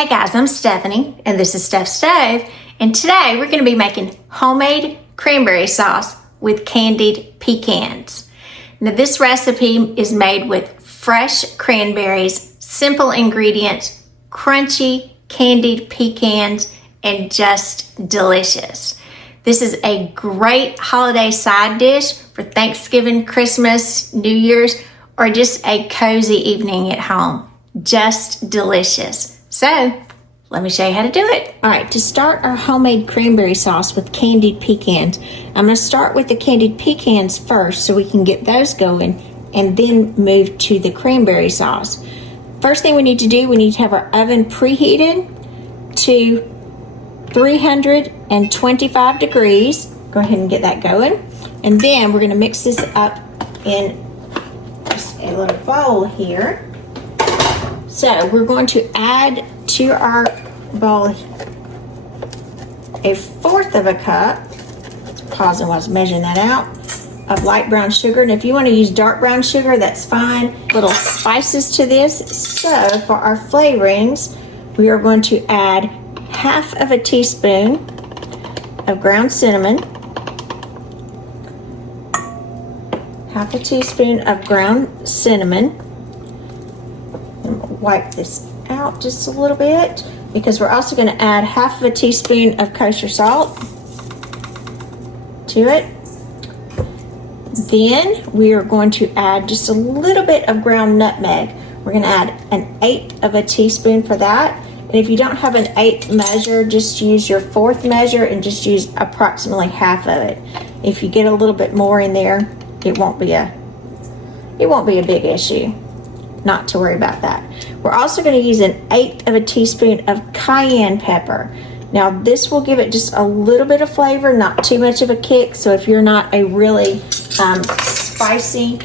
Hey guys, I'm Stephanie and this is Steph's Stove, and today we're going to be making homemade cranberry sauce with candied pecans. Now this recipe is made with fresh cranberries, simple ingredients, crunchy candied pecans, and just delicious. This is a great holiday side dish for Thanksgiving, Christmas, New Year's, or just a cozy evening at home. Just delicious. So, let me show you how to do it. All right, to start our homemade cranberry sauce with candied pecans, I'm gonna start with the candied pecans first so we can get those going and then move to the cranberry sauce. First thing we need to do, we need to have our oven preheated to 325 degrees. Go ahead and get that going. And then we're gonna mix this up in just a little bowl here. So we're going to add to our bowl 1/4 of a cup, pausing while I was measuring that out, of light brown sugar. And if you want to use dark brown sugar, that's fine. Little spices to this. So for our flavorings, we are going to add 1/2 teaspoon of ground cinnamon, 1/2 teaspoon of ground cinnamon. Wipe this out just a little bit because we're also going to add 1/2 teaspoon of kosher salt to it. Then we are going to add just a little bit of ground nutmeg. We're going to add 1/8 teaspoon for that. And if you don't have an 1/8 measure, just use your 1/4 measure and just use approximately 1/2 of it. If you get a little bit more in there, it won't be a big issue. Not to worry about that. We're also going to use 1/8 teaspoon of cayenne pepper. Now this will give it just a little bit of flavor, not too much of a kick. So if you're not a really spicy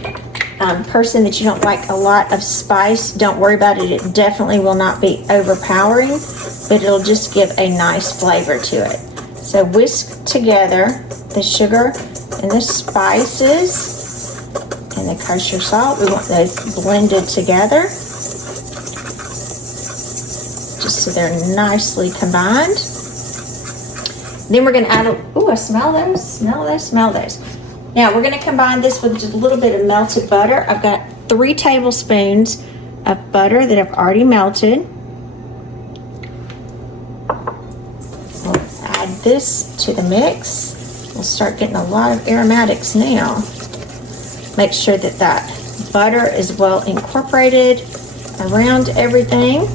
person, that you don't like a lot of spice, don't worry about it. It definitely will not be overpowering, but it'll just give a nice flavor to it. So whisk together the sugar and the spices and the kosher salt. We want those blended together just so they're nicely combined. Then we're going to add I smell those. Now we're going to combine this with just a little bit of melted butter. I've got 3 tablespoons of butter that I've already melted. We'll add this to the mix. We'll start getting a lot of aromatics now. Make sure that that butter is well incorporated around everything.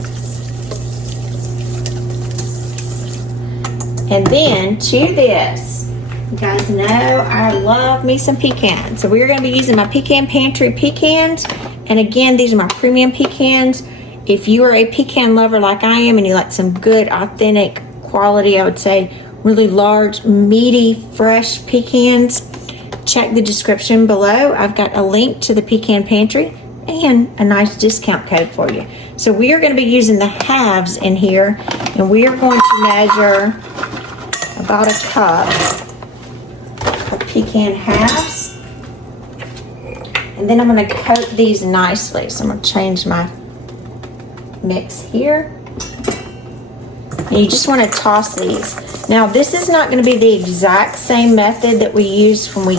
And then to this, you guys know I love me some pecans. So we're going to be using my Pecan Pantry pecans. And again, these are my premium pecans. If you are a pecan lover like I am and you like some good, authentic quality, I would say really large, meaty, fresh pecans, check the description below. I've got a link to the Pecan Pantry and a nice discount code for you. So we are going to be using the halves in here, and we are going to measure about a cup of pecan halves. And then I'm going to coat these nicely. So I'm going to change my mix here. And you just want to toss these. Now this is not going to be the exact same method that we used when we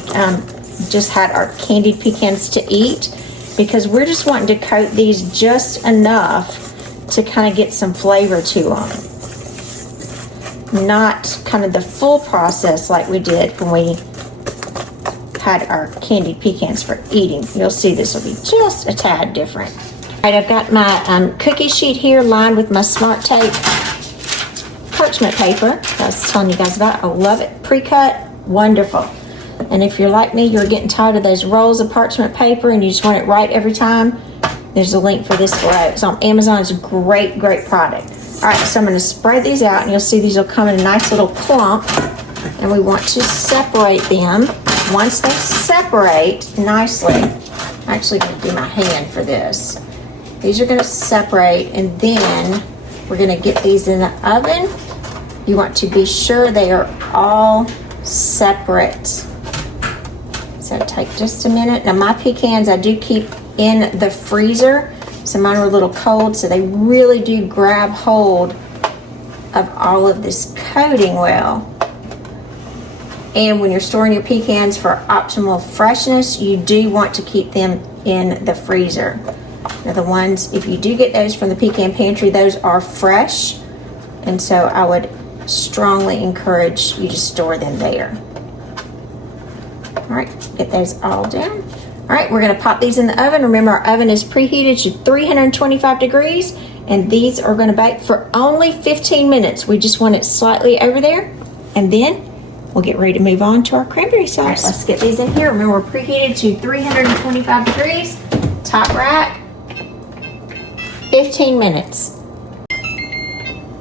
just had our candied pecans to eat, because we're just wanting to coat these just enough to kind of get some flavor to them. Not kind of the full process like we did when we had our candied pecans for eating. You'll see this will be just a tad different. All right, I've got my cookie sheet here lined with my Smart Tape parchment paper I was telling you guys about. I love it. Pre-cut, wonderful. And if you're like me, you're getting tired of those rolls of parchment paper and you just want it right every time, there's a link for this below. It's on Amazon. It's a great product. All right, so I'm going to spread these out, and you'll see these will come in a nice little clump, and we want to separate them. Once they separate nicely, I'm actually going to do my hand for this. These are going to separate, and then we're going to get these in the oven. You want to be sure they are all separate. So take just a minute. Now my pecans I do keep in the freezer So mine were a little cold, so they really do grab hold of all of this coating well. And when you're storing your pecans for optimal freshness, you do want to keep them in the freezer. Now the ones, if you do get those from the pecan pantry, those are fresh. And so I would strongly encourage you to store them there. All right, get those all down. All right, we're gonna pop these in the oven. Remember, our oven is preheated to 325 degrees, and these are gonna bake for only 15 minutes. We just want it slightly over there, and then we'll get ready to move on to our cranberry sauce. All right, let's get these in here. Remember, we're preheated to 325 degrees, top rack, 15 minutes.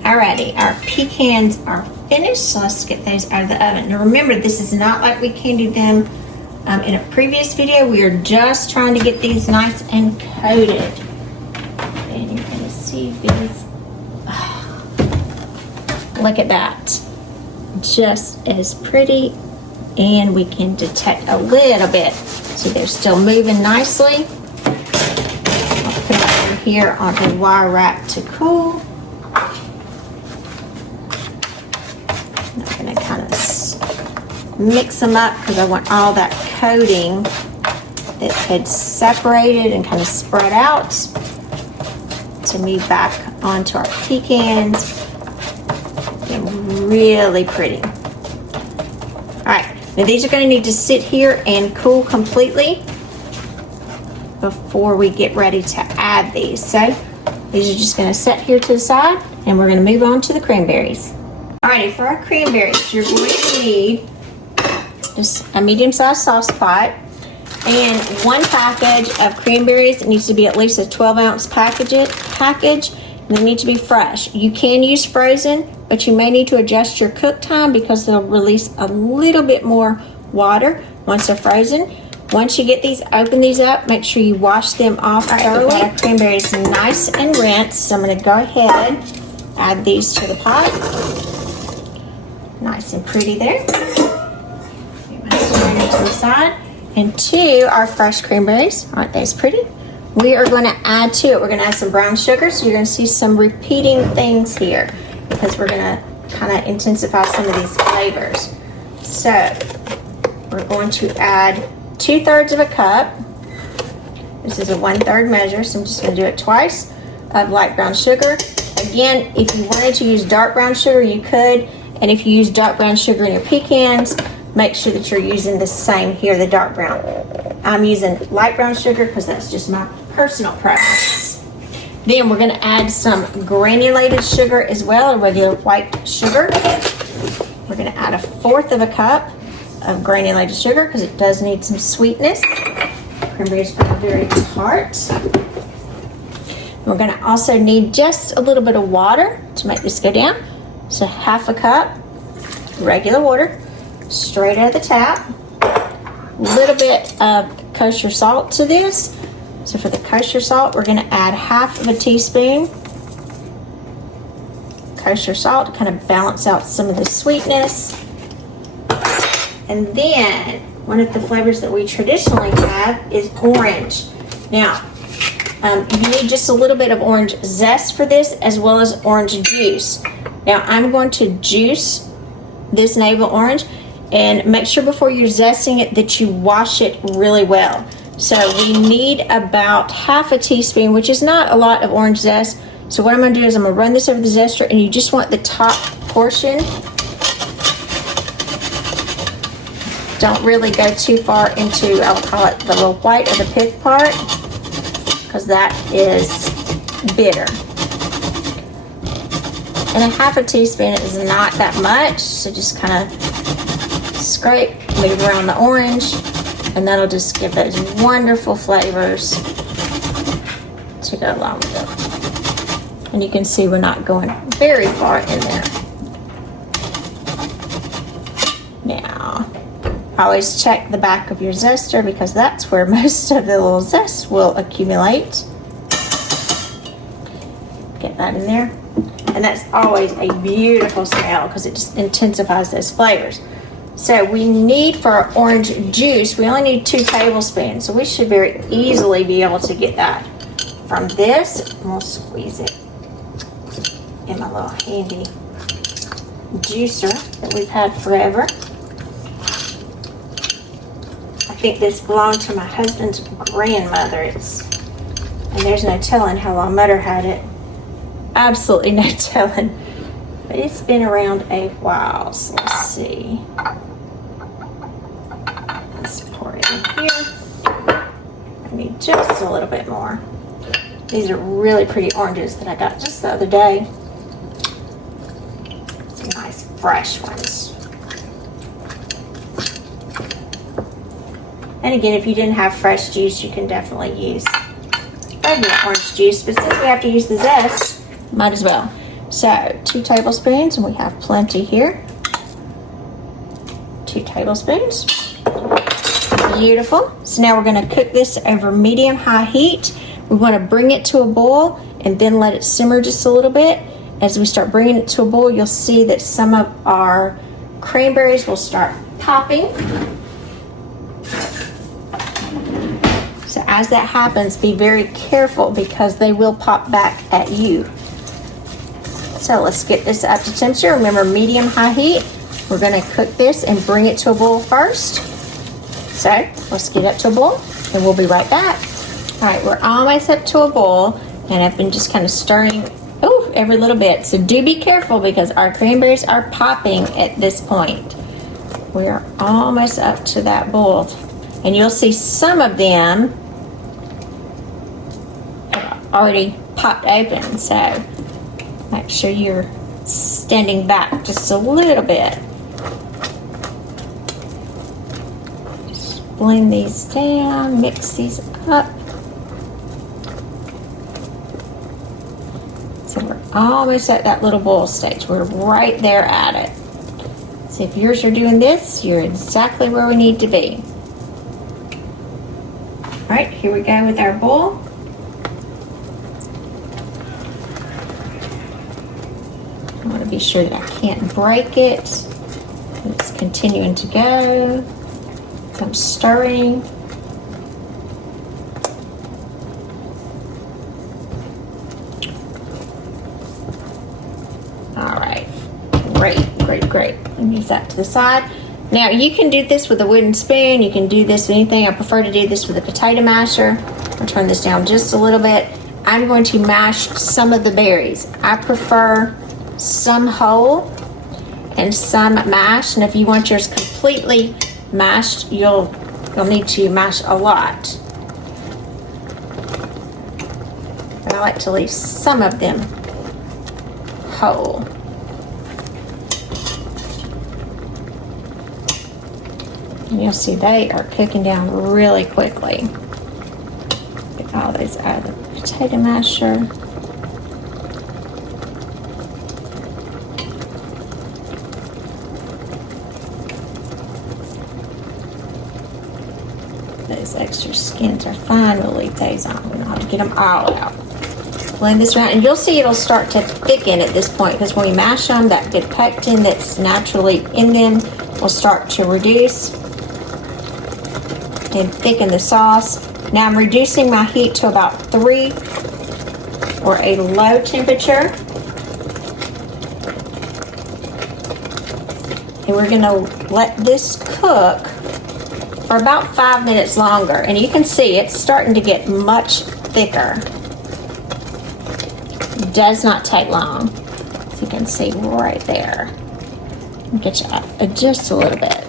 Alrighty, our pecans are finished, so let's get those out of the oven. Now remember, this is not like we candied them in a previous video. We are just trying to get these nice and coated. And you're gonna see these. Look at that. Just as pretty, and we can detect a little bit. So they're still moving nicely. I'll put it over here on the wire rack to cool. I'm gonna kind of mix them up because I want all that coating that had separated and kind of spread out to move back onto our pecans. They're really pretty. All right, now these are going to need to sit here and cool completely before we get ready to add these. So these are just going to set here to the side, and we're going to move on to the cranberries. Alrighty, for our cranberries, you're going to need just a medium-sized sauce pot and one package of cranberries. It needs to be at least a 12-ounce package, and they need to be fresh. You can use frozen, but you may need to adjust your cook time because they'll release a little bit more water once they're frozen. Once you get these, open these up, make sure you wash them off thoroughly. We've got our cranberries nice and rinsed, so I'm going to go ahead, add these to the pot. Nice and pretty there. Get my strainer to the side. And to our fresh cranberries. Aren't those pretty? We are going to add to it, we're going to add some brown sugar. So you're going to see some repeating things here because we're going to kind of intensify some of these flavors. So we're going to add 2/3 of a cup. This is a 1/3 measure, so I'm just going to do it twice of light brown sugar. Again, if you wanted to use dark brown sugar, you could. And if you use dark brown sugar in your pecans, make sure that you're using the same here, the dark brown. I'm using light brown sugar because that's just my personal preference. Then we're going to add some granulated sugar as well, a regular white sugar. We're going to add 1/4 of a cup of granulated sugar because it does need some sweetness. Cranberries are very tart. We're going to also need just a little bit of water to make this go down. So 1/2 cup regular water, straight out of the tap. A little bit of kosher salt to this. So for the kosher salt, we're going to add 1/2 teaspoon kosher salt to kind of balance out some of the sweetness. And then one of the flavors that we traditionally have is orange. Now, you need just a little bit of orange zest for this, as well as orange juice. Now I'm going to juice this navel orange, and make sure before you're zesting it that you wash it really well. So we need about 1/2 teaspoon, which is not a lot of orange zest. So what I'm going to do is I'm going to run this over the zester, and you just want the top portion. Don't really go too far into, I'll call it the little white or the pith part, because that is bitter. And 1/2 teaspoon is not that much, so just kind of scrape, move around the orange, and that'll just give those wonderful flavors to go along with it. And you can see we're not going very far in there. Now, always check the back of your zester because that's where most of the little zest will accumulate. Get that in there. And that's always a beautiful smell because it just intensifies those flavors. So we need, for our orange juice, we only need 2 tablespoons. So we should very easily be able to get that from this, and we'll squeeze it in my little handy juicer that we've had forever. I think this belonged to my husband's grandmother. And there's no telling how long Mother had it. Absolutely no telling. But it's been around a while, so let's see. Let's pour it in here. I need just a little bit more. These are really pretty oranges that I got just the other day. Some nice fresh ones. And again, if you didn't have fresh juice, you can definitely use regular orange juice, but since we have to use the zest, might as well. So 2 tablespoons, and we have plenty here. 2 tablespoons. Beautiful. So now we're going to cook this over medium-high heat. We want to bring it to a boil and then let it simmer just a little bit. As we start bringing it to a boil, you'll see that some of our cranberries will start popping. So as that happens, be very careful because they will pop back at you. So let's get this up to temperature. Remember, medium-high heat. We're going to cook this and bring it to a boil first. So let's get up to a boil and we'll be right back. All right, we're almost up to a boil and I've been just kind of stirring every little bit. So do be careful because our cranberries are popping at this point. We are almost up to that boil. And you'll see some of them have already popped open. So make sure you're standing back just a little bit. Just blend these down, mix these up. So we're almost at that little boil stage. We're right there at it. So if yours are doing this, you're exactly where we need to be. All right, here we go with our bowl. I want to be sure that I can't break it. It's continuing to go. So I'm stirring. All right, great. Move that to the side. Now you can do this with a wooden spoon. You can do this with anything. I prefer to do this with a potato masher. I'll turn this down just a little bit. I'm going to mash some of the berries. I prefer some whole and some mashed. And if you want yours completely mashed, you'll need to mash a lot. But I like to leave some of them whole. And you'll see they are cooking down really quickly. Get all those out of the potato masher. Those extra skins are fine. We'll leave those on. We don't have to get them all out. Blend this around, and you'll see it'll start to thicken at this point because when we mash them, that good pectin that's naturally in them will start to reduce and thicken the sauce. Now I'm reducing my heat to about 3 or a low temperature. And we're going to let this cook for about 5 minutes longer. And you can see it's starting to get much thicker. It does not take long. As you can see right there. Get you up just a little bit.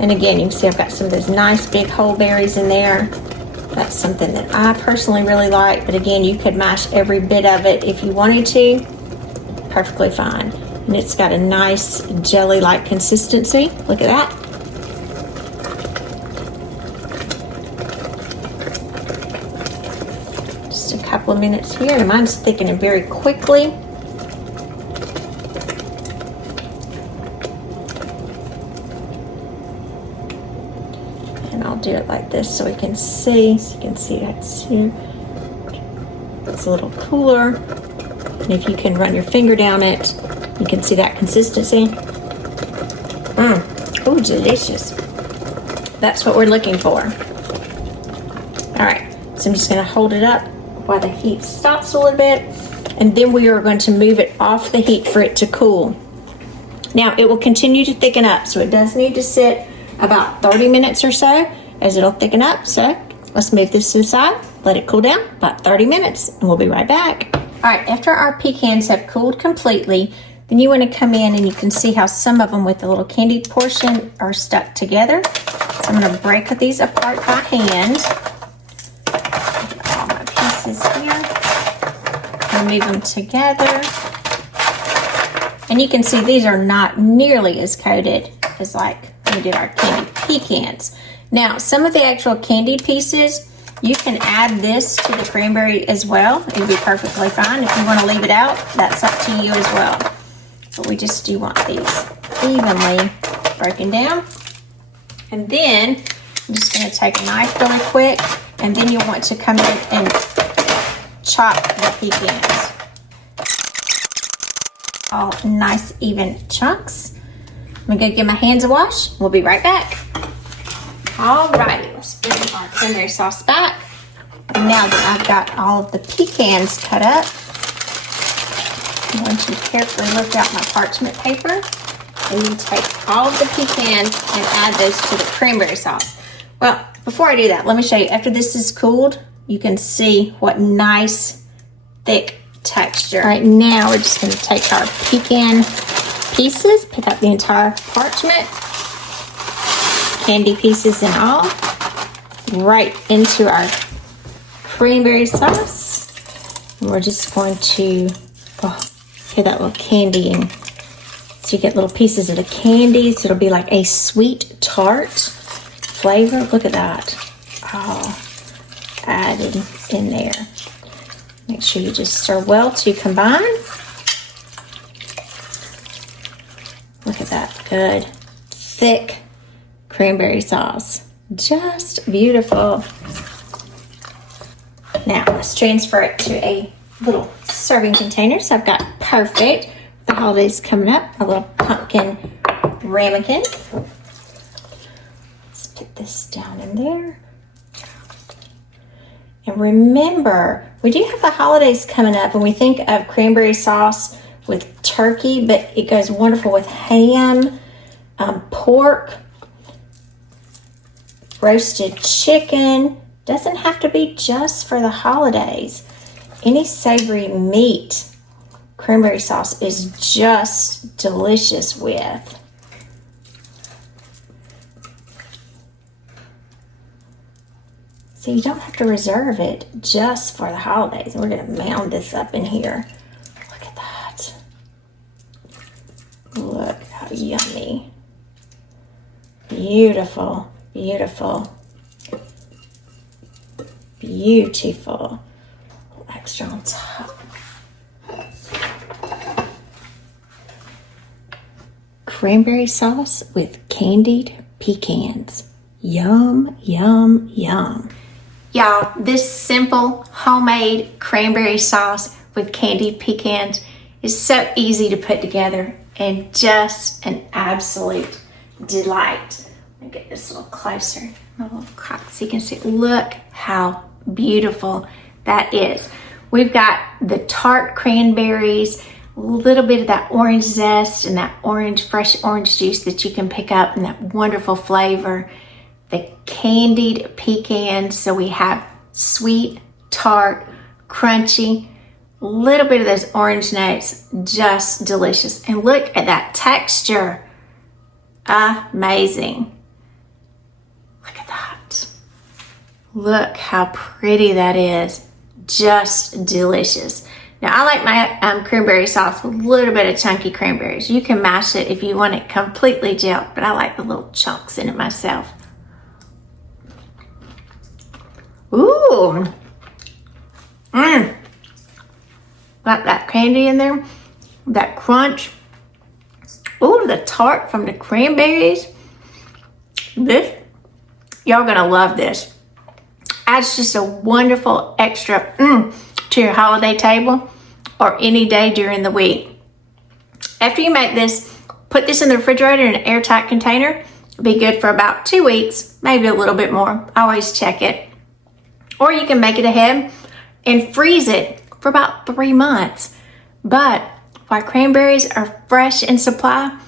And again, you can see I've got some of those nice big whole berries in there. That's something that I personally really like. But again, you could mash every bit of it if you wanted to. Perfectly fine. And it's got a nice jelly-like consistency. Look at that. Just a couple of minutes here. And mine's thickening very quickly. Do it like this so we can see. So you can see that's here. It's a little cooler. And if you can run your finger down it, you can see that consistency. Oh, delicious. That's what we're looking for. All right, so I'm just gonna hold it up while the heat stops a little bit, and then we are going to move it off the heat for it to cool. Now, it will continue to thicken up, so it does need to sit about 30 minutes or so as it'll thicken up. So let's move this to the side, let it cool down about 30 minutes, and we'll be right back. All right, after our pecans have cooled completely, then you want to come in and you can see how some of them with the little candied portion are stuck together. So I'm going to break these apart by hand. Get all my pieces here. Remove them together. And you can see these are not nearly as coated as like we did our candied pecans. Now, some of the actual candied pieces, you can add this to the cranberry as well. It'll be perfectly fine. If you want to leave it out, that's up to you as well. But we just do want these evenly broken down. And then I'm just going to take a knife really quick, and then you'll want to come in and chop the pecans. All nice even chunks. I'm going to give my hands a wash. We'll be right back. All righty, let's bring our cranberry sauce back. Now that I've got all of the pecans cut up, I'm going to carefully lift out my parchment paper and then take all of the pecans and add those to the cranberry sauce. Well, before I do that, let me show you. After this is cooled, you can see what nice, thick texture. All right, now we're just going to take our pecan pieces, pick up the entire parchment, candy pieces and all, right into our cranberry sauce. And we're just going to get that little candy in. So you get little pieces of the candy, so it'll be like a sweet tart flavor. Look at that. Oh, added in there. Make sure you just stir well to combine. Look at that good, thick cranberry sauce. Just beautiful. Now let's transfer it to a little serving container. So I've got perfect. The holidays coming up. A little pumpkin ramekin. Let's put this down in there. And remember, we do have the holidays coming up, and we think of cranberry sauce with turkey, but it goes wonderful with ham, pork, roasted chicken. Doesn't have to be just for the holidays. Any savory meat, cranberry sauce is just delicious with. So you don't have to reserve it just for the holidays. We're going to mound this up in here. Look at that. Look how yummy. Beautiful, beautiful, beautiful. Extra on top. Cranberry sauce with candied pecans. Yum, yum, yum. Y'all, this simple homemade cranberry sauce with candied pecans is so easy to put together and just an absolute delight. Let me get this a little closer, a little crack so you can see. Look how beautiful that is. We've got the tart cranberries, a little bit of that orange zest and that fresh orange juice that you can pick up and that wonderful flavor. The candied pecans, so we have sweet, tart, crunchy, a little bit of those orange notes, just delicious. And look at that texture, amazing. Look at that. Look how pretty that is, just delicious. Now I like my cranberry sauce with a little bit of chunky cranberries. You can mash it if you want it completely gelled, but I like the little chunks in it myself. Ooh, got that candy in there, that crunch. Ooh, the tart from the cranberries. This, y'all gonna love this. Adds just a wonderful extra to your holiday table or any day during the week. After you make this, put this in the refrigerator in an airtight container Be good for about 2 weeks, maybe a little bit more. I always check it. Or you can make it ahead and freeze it for about 3 months. But while cranberries are fresh in supply,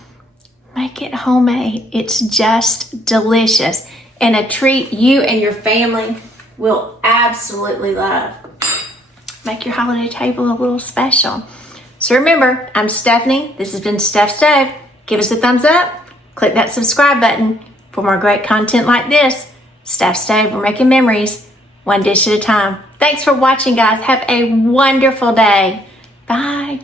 make it homemade. It's just delicious and a treat you and your family will absolutely love. Make your holiday table a little special. So remember, I'm Stephanie. This has been Steph Stove. Give us a thumbs up. Click that subscribe button for more great content like this. Steph Stove, we're making memories, one dish at a time. Thanks for watching, guys. Have a wonderful day. Bye.